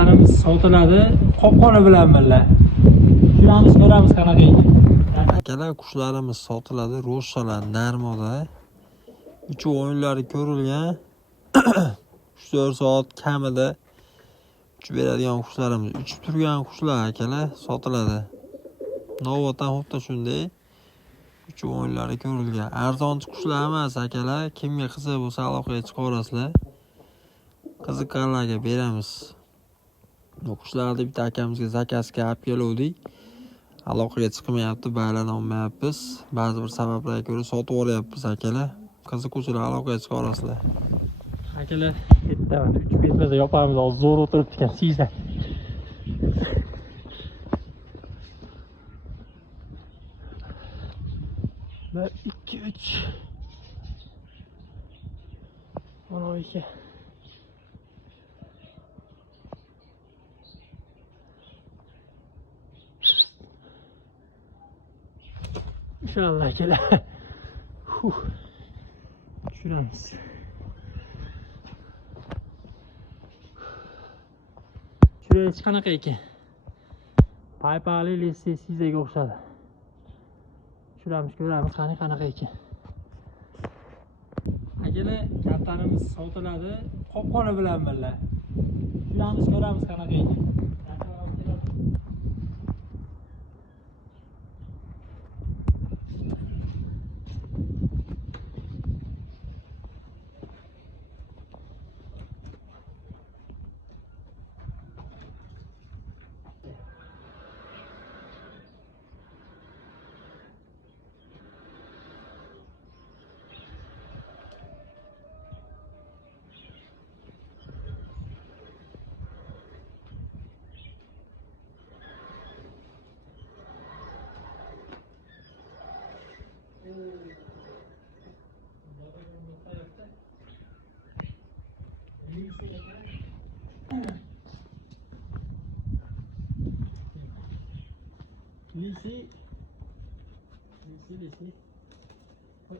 kaptanimiz sotiladi. Qopqoni bilan birga. Shunamiz ko'ramiz qanaqa ekan. Akalar qushlarimiz sotiladi. Ro'shalar narmoda. Uchuv o'yinlari ko'rilgan. 3-4 soat kamida uchib beradigan qushlarimiz. Uchib turgan qushlar akalar sotiladi. Novotdan xuddi shunday uchuv o'yinlari ko'rilgan. Arzonchi qushlar emas akalar. Kimga qiziq bo'lsa aloqaga chiqa olasizlar. Qiziqqanlarga beramiz. Bu qushlarni bitta akamizga zakazga olib keluvdik. Aloqaga chiqmayapti, baylana olmayapmiz. Ba'zi bir sabablarga ko'ra sotib olyapmiz akalar. Qiziquvchilar aloqaga chiqa olasizlar. Akalar, yettaman. 3 metrda yopamiz. Hozir zo'r o'tiribdi ekan, sizlar. 1 2 3 Mana 2. İnşallah akalar. Tushiramiz. Shuraya hech qanaqa ekan. Paypali lisi sizaga o'xshadi. Tushiramiz, ko'ramiz qanaqa ekan. Akalar, kaptanimiz sotiladi. Qopqoni bilan birga. Tushiramiz, ko'ramiz qanaqa ekan. Lisi. Oi.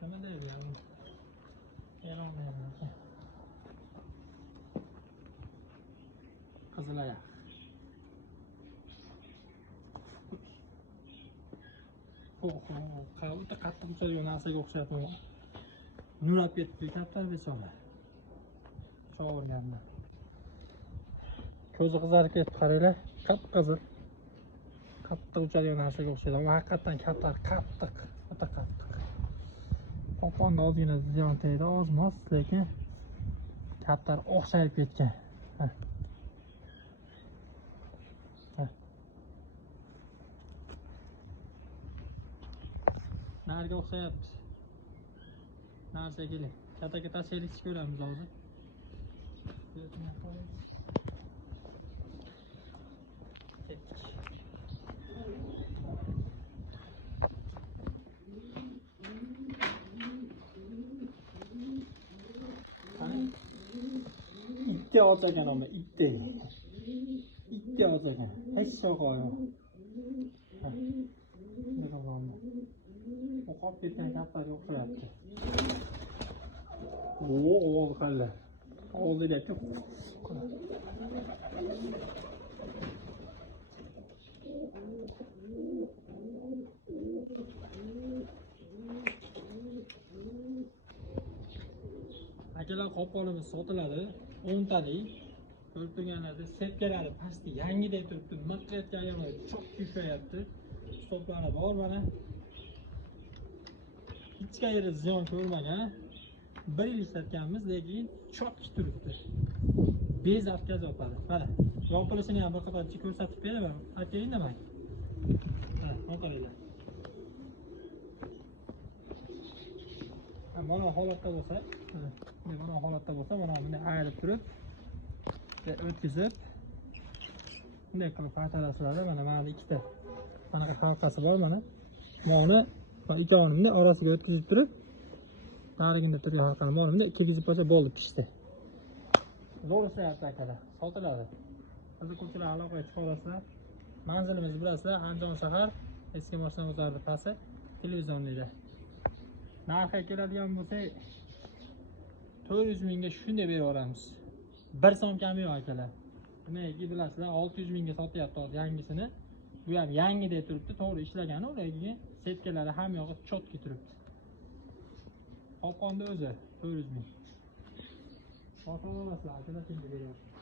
Hemen de yani. Yalan yani. Qizil ayoq. Qayerda qattiq uchadigan narsaga o'xshatib. Nurab ketdi, kaptar becholar. Cho'g'irganda. Ko'zi qizarib ketib qaranglar, qip-qizil. Qattiq uchadigan narsaga o'xshaydi. Ammo haqiqatan kaptar qattiq, o'ta qattiq. Qo'qonda ozgina ziyon tegdi, oz-moz, lekin kaptar o'xshayib ketgan. Narga o'xshayapti. Narsa kelib. Katta tashlaylik ko'ramiz hozir. İtti olacakken ama itti. İtti olacakken. Hiç yok o ya. Ne kadar o kap geçen kaplar yoksa yaptı. Oo kalle. Oldu ile çok. Akalar qopqonimiz sotiladi. 10 talik. Ko'rib turganlarda sepkalari pastda yangidek turibdi. Miqqayotgan ayollar çok yukayapti. Stoplari bor mana. Hech qayerda ziyon ko'rmagan. 1 yil ishlatganmiz, lekin chotki turibdi. Bez o'tkazib mana. Yopilishini ham bir qatorchi ko'rsatib beraman. Aytayinda men. Mana qaranglar. Mana holatda bo'lsa, mana holatda bo'lsa, mana bunday ayirib turib, o'tkazib, bunday qilib qaytarasizlar. Mana ikkita qanaqa halqasi bor mana. Mana va ikkovini orasiga o'tkazib turib, tarigida turgan halqani mana bunday kirgizib qo'ysa bo'ldi, pishdi. Zo'r ishlayapti akalar, sotiladi. Qiziquvchilar aloqaga chiqa olasizlar. Manzilimizni bilasizlar, Andijon shahar, eski mashina bozori pasi, televizornida. Narxga keladigan bo'lsak, 400 mingga shunday beraveramiz. 1 so'm kami yo'q akalar. Nimaiki bilasizlar 600 mingga sotyapti hozir yangisini. Bu ham yangi deb turibdi, to'g'ri ishlagan, ularga setkalari ham yog'i chotki turibdi. Qopqonda o'zi 400 ming. Qopqon olasizlar, akalar shunday beraveramiz.